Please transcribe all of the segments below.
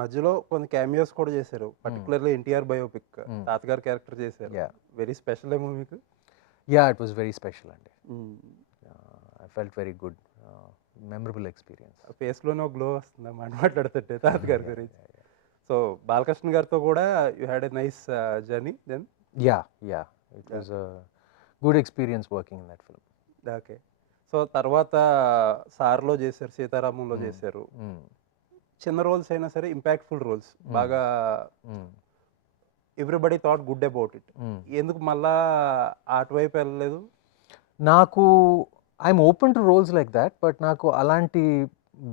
మధ్యలో కొన్ని క్యామియోస్ కూడా చేశారు. Particularly NTR biopic Mm. తాతగారు క్యారెక్టర్ చేశారు. Yeah. వెరీ స్పెషల్ ఏమో మీకు? Yeah, it was very special అండి. హ్మ్. I felt very good. Memorable experience. ఫేస్‌లోనే ఒక గ్లో వస్తుంది ఆ మాట మాట్లాడుతుంటే తాతగారి గురించి. సో బాలకృష్ణ గారితో కూడా you had a nice journey then? Yeah. It was a good experience working in that film. Okay. So తర్వాత సార్‌లో చేశారు, సీతారామంలో చేశారు. Mm. చిన్న రోల్స్ అయినా సరే ఇంపాక్ట్‌ఫుల్ రోల్స్. బాగా Mm. Everybody thought good about it. Mm. ఎందుకు మళ్ళా అటువైపు వెళ్ళలేదు? నాకు I'm open to roles like that, but నాకు అలాంటి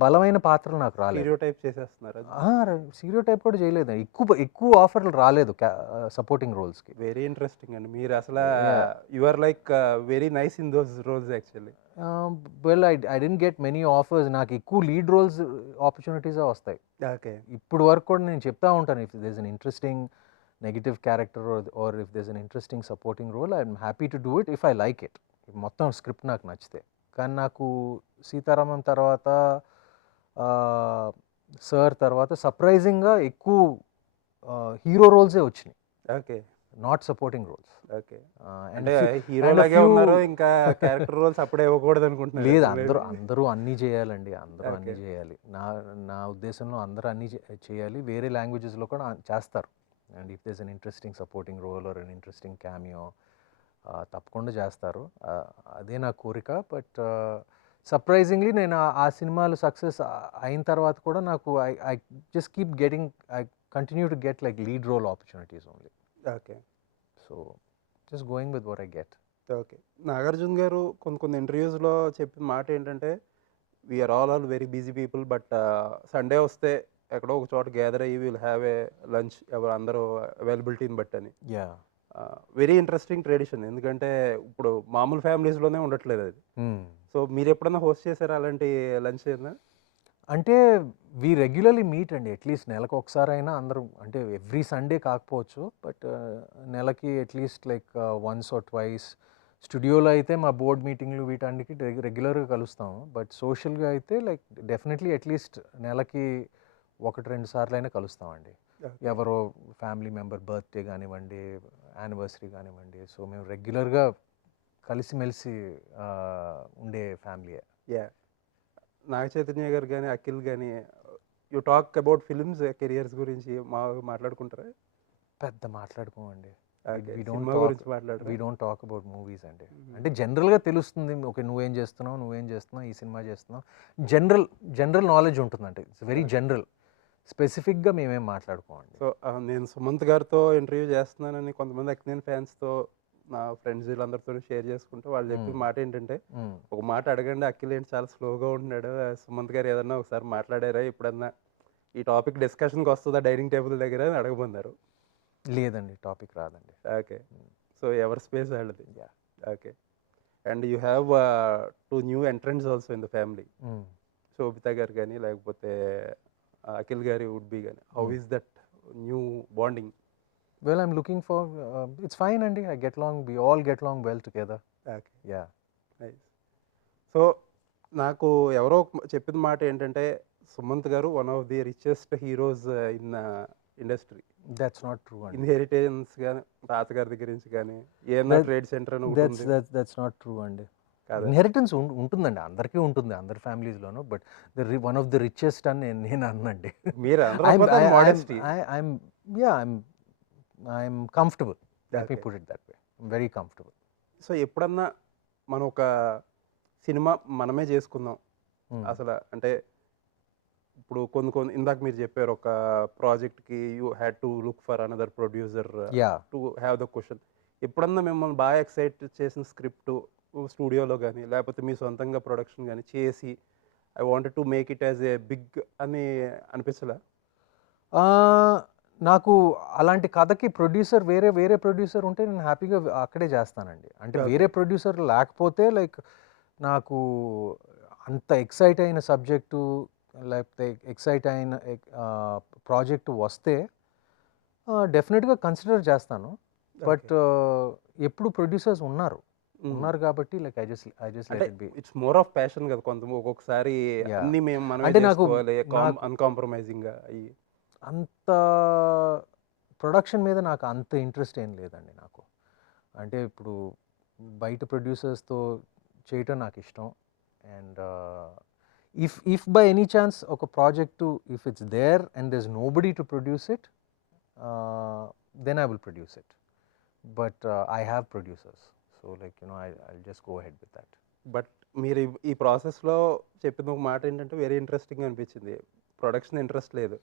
బలమైన పాత్రలు నాకు రాలేదు. స్టీరియోటైప్ చేసేస్తున్నారు. సీరియో టైప్ కూడా చేయలేదు. ఎక్కువ ఆఫర్లు రాలేదు సపోర్టింగ్ రోల్స్కి. వెరీ ఇంట్రెస్టింగ్ అండి. మీరు అసలు you are like very nice in those roles actually. Well I didn't get many offers. నాకు ఎక్కువ లీడ్ రోల్స్ ఆపర్చునిటీసే వస్తాయి. ఓకే. ఇప్పుడు వరకు కూడా నేను చెప్తా ఉంటాను, if there is an interesting negative character or if there is an interesting supporting role, I'm happy to do it if I like it. మొత్తం స్క్రిప్ట్ నాకు నచ్చితే. కానీ నాకు సీతారామం తర్వాత సార్ తర్వాత సర్ప్రైజింగ్గా ఎక్కువ హీరో రోల్సే వచ్చినాయి, okay. Not supporting roles. Okay. అంటే హీరో లాగే ఉన్నారు, ఇంకా క్యారెక్టర్ రోల్స్ అప్పుడే ఇవ్వకూడదు అనుకుంటున్నారు. లేదు, అందరూ అన్నీ చేయాలండి. అందరూ అన్నీ చేయాలి. నా ఉద్దేశంలో అందరూ అన్నీ చేయాలి. వేరే లాంగ్వేజెస్లో కూడా చేస్తారు. And if there's an interesting supporting role or an interesting cameo తప్పకుండా చేస్తారు. అదే నా కోరిక. బట్ సర్ప్రైజింగ్లీ నేను ఆ సినిమాలు సక్సెస్ అయిన తర్వాత కూడా నాకు I just keep getting, I continue to get like lead role opportunities only. Okay. So just going with what I get. Okay. Nagarjuna గారు కొన్ని ఇంటర్వ్యూస్లో చెప్పిన మాట ఏంటంటే, we're all very busy people, but Sunday వస్తే ఎక్కడో ఒక చోట గ్యాదర్ అయ్యి విల్ హ్యావ్ ఏ లంచ్ ఎవరు అందరూ అవైలబిలిటీని బట్టి అని. యా. Very interesting tradition. ఎందుకంటే ఇప్పుడు మామూలు ఫ్యామిలీస్లోనే ఉండట్లేదు అది. సో మీరు ఎప్పుడన్నా హోస్ట్ చేశారా అలాంటి లంచ్ ఏదైనా? అంటే వీ రెగ్యులర్లీ మీట్ అండి. అట్లీస్ట్ నెలకు ఒకసారైనా అందరం, అంటే ఎవ్రీ సండే కాకపోవచ్చు, బట్ నెలకి at least like once or twice. స్టూడియోలో అయితే మా బోర్డ్ మీటింగ్లు వీటన్నిటికి రెగ్యులర్గా కలుస్తాము. బట్ సోషల్గా అయితే లైక్ డెఫినెట్లీ అట్లీస్ట్ నెలకి 1-2 సార్లు అయినా కలుస్తామండి. ఎవరో ఫ్యామిలీ మెంబర్ బర్త్డే కానివ్వండి, యానివర్సరీ కానివ్వండి. సో మేము రెగ్యులర్గా కలిసిమెలిసి ఉండే ఫ్యామిలీయే. యా. నాగ చైతన్య గారు కానీ, అఖిల్ కానీ, you talk about films careers గురించి మాట్లాడుకుంటారా? పెద్ద మాట్లాడుకోమండి. We don't talk about movies అండి. అంటే జనరల్గా తెలుస్తుంది, ఓకే నువ్వేం చేస్తున్నావు, ఈ సినిమా చేస్తున్నావు, జనరల్ నాలెడ్జ్ ఉంటుందంటే. It's very general. స్పెసిఫిక్గా మేమేం మాట్లాడుకోమండి. సో నేను సుమంత్ గారితో ఇంటర్వ్యూ చేస్తున్నానని కొంతమంది అక్కినేని ఫ్యాన్స్తో, నా ఫ్రెండ్స్ వీళ్ళందరితో షేర్ చేసుకుంటే వాళ్ళు చెప్పిన మాట ఏంటంటే, ఒక మాట అడగండి, అఖిల్ ఏంటి చాలా స్లోగా ఉంటున్నాడు, సుమంత్ గారు ఏదన్నా ఒకసారి మాట్లాడారా, ఎప్పుడన్నా ఈ టాపిక్ డిస్కషన్కి వస్తుందా డైనింగ్ టేబుల్ దగ్గర అని అడగమన్నారు. లేదండి, టాపిక్ రాదండి. ఓకే. సో ఎవరి స్పేస్ వాళ్ళది. Okay. And you have 2 new entrance also in the family. Sobhita గారు కానీ లేకపోతే అఖిల్ గారి వుడ్ బి కానీ. How is that new bonding? Well, I'm looking for, it's fine అండి. we all get along well together. Okay. Yeah. Nice. So నాకు ఎవరో చెప్పిన మాట ఏంటంటే, సుమంత్ గారు one of the richest heroes in industry. That's not true అండి. Inheritance కానీ, తాతగారి దగ్గర నుంచి కానీ, ఏమన్నా ట్రేడ్ సెంటర్ అని ఉంటుంది. That's not true అండి. ఇన్హెరిటెన్స్ ఉంటుందండి, అందరికీ ఉంటుంది, అందరి ఫ్యామిలీస్లోనూ. But one of the richest అని నేను అన్నండి. మీరు I'm comfortable. Let me put it that way. I'm very comfortable. So ఎప్పుడన్నా మనం ఒక సినిమా మనమే చేసుకుందాం అసలు అంటే, ఇప్పుడు కొన్ని ఇందాక మీరు చెప్పారు, ఒక ప్రాజెక్ట్కి you had to look for another producer to have the question. ఎప్పుడన్నా మిమ్మల్ని బాగా ఎక్సైట్ చేసిన స్క్రిప్ట్ స్టూడియోలో కానీ లేకపోతే మీ సొంతంగా ప్రొడక్షన్ కానీ చేసి, I wanted to make it as a big అని అనిపించలా? నాకు అలాంటి కథకి వేరే ప్రొడ్యూసర్ ఉంటే నేను హ్యాపీగా అక్కడే చేస్తానండి. అంటే వేరే ప్రొడ్యూసర్ లేకపోతే లైక్ నాకు అంత ఎక్సైట్ అయిన సబ్జెక్టు లేకపోతే ఎక్సైట్ అయిన ప్రాజెక్టు వస్తే డెఫినెట్గా కన్సిడర్ చేస్తాను. బట్ ఎప్పుడు ప్రొడ్యూసర్స్ ఉన్నారు కాబట్టి like I just let it be. It's more of passion కదా. ఒక్కొక్కసారి అన్ని మనం అంటే నాకు అన్కాంప్రమైజింగ్ గా అయ్యి అంత ప్రొడక్షన్ మీద నాకు అంత ఇంట్రెస్ట్ ఏం లేదండి నాకు. అంటే ఇప్పుడు బయట ప్రొడ్యూసర్స్‌తో చేయటం నాకిష్టం. And if by any chance ఒక project if it's there and there is nobody to produce it, then I will produce it. But I have producers. So like I'll just go ahead with that. But మీరు ఈ ప్రాసెస్‌లో చెప్పిన ఒక మాట ఏంటంటే very ఇంట్రెస్టింగ్‌గా అనిపించింది. ప్రొడక్షన్ ఇంట్రెస్ట్ లేదు.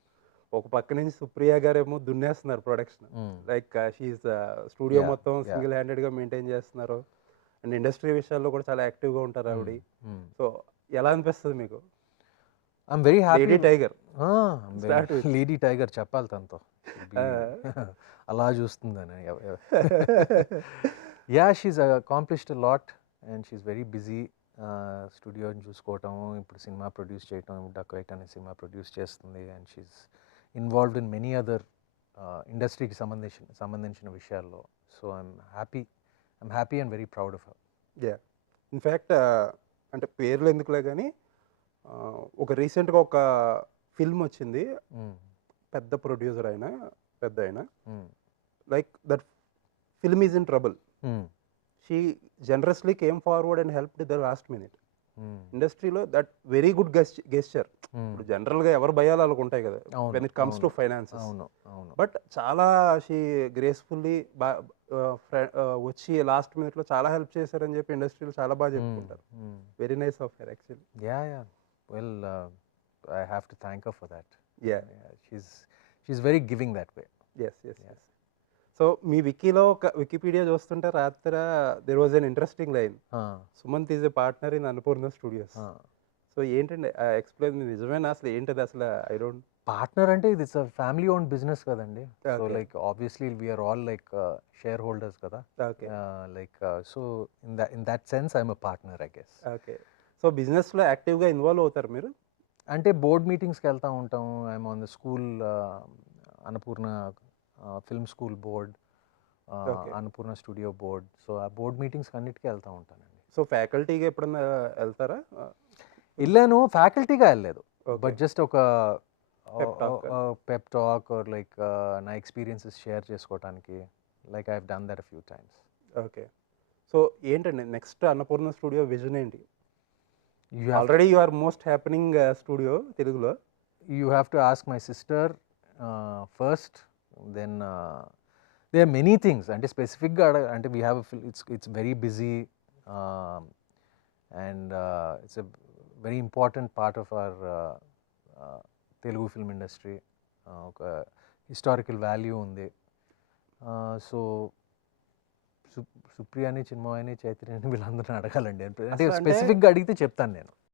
ఒక పక్క నుంచి సుప్రియ గారేమో దున్నేస్తున్నారు production. Like she is studio Yeah, మొత్తం yeah. సింగిల్ హ్యాండెడ్‌గా మెయింటైన్ చేస్తున్నారు. అండ్ ఇండస్ట్రీ విషయాల్లో కూడా చాలా యాక్టివ్‌గా ఉంటారు ఆవిడ. సో ఎలా అనిపిస్తది మీకు? I'm very happy. Lady tiger. Start with. Lady tiger చెప్పాలి తనతో. అలా చూస్తుందని. Yeah, she's accomplished a lot and she's very busy. స్టూడియోని చూసుకోవటం, ఇప్పుడు సినిమా ప్రొడ్యూస్ చేయటం, డక్వైట్ అనే సినిమా ప్రొడ్యూస్ చేస్తుంది. And she's involved in many other ఇండస్ట్రీకి సంబంధించిన విషయాల్లో. So I'm happy and very proud of her. Yeah! In fact అంటే పేర్లు ఎందుకులే గానీ ఒక రీసెంట్‌గా ఒక ఫిల్మ్ వచ్చింది. పెద్ద ప్రొడ్యూసర్ ఆయన, పెద్దాయన. Like that film is in trouble. She generously came forward and helped the last minute. ఇండస్ట్రీలో దట్ వెరీ గుడ్ గెస్చర్. ఇప్పుడు జనరల్‌గా ఎవరి భయాలు ఆళ్ళకు ఉంటాయి కదా! When it comes to finances. అవును, అవును. బట్ చాలా షీ గ్రేస్‌ఫుల్లీ వచ్చి లాస్ట్ మినిట్‌లో చాలా హెల్ప్ చేశారని చెప్పి ఇండస్ట్రీలో చాలా బాగా చెప్పుకుంటారు. Very nice of her actually. Yeah. Well, I have to thank her for that. Yeah! She's very giving that way. Yes. So మీ వికీలో ఒక వికీపీడియా చూస్తుంటే రాత్ర there was an interesting line. Sumanth is a partner in Annapurna studios. So ఏంటండి explain నిజమేనా? అసలు ఏంటది అసలు? I don't. పార్ట్నర్ అంటే ఇది ఫ్యామిలీ ఓన్డ్ బిజినెస్ కదండి. So Okay. Like obviously we're all like shareholders కదా. Okay. Like so in that sense I'm a partner, I guess. Okay. So బిజినెస్‌లో యాక్టివ్‌గా ఇన్వాల్వ్ అవుతారు మీరు? అంటే బోర్డ్ మీటింగ్స్కి వెళ్తూ ఉంటాం. I'm on the school Annapurna film school board, Okay. Annapurna studio board. So ఆ board మీటింగ్స్కి అన్నిటికీ వెళ్తూ ఉంటానండి. సో ఫ్యాకల్టీగా ఎప్పుడన్నా వెళ్తారా? వెళ్ళాను, ఫ్యాకల్టీగా వెళ్ళలేదు. Okay. బట్ జస్ట్ ఒక Pep talk. Pep talk or like నా ఎక్స్పీరియన్సెస్ షేర్ చేసుకోవడానికి. Like I have done that a few times. Okay. So ఏంటండి నెక్స్ట్ అన్నపూర్ణ స్టూడియో విజన్ ఏంటి? You have already you are most happening studio తెలుగులో. you have to ask my sister first. Then there are many things. అంటే స్పెసిఫిక్గా అంటే we have it's very busy and it's a very important part of our Telugu film industry. ఒక historical value ఉంది. So సుప్రియని, చిన్మయని, చైతన్యని వీళ్ళందరిని అడగాలండి. అంటే అసలు అంటే- స్పెసిఫిక్గా అడిగితే చెప్తాను నేను.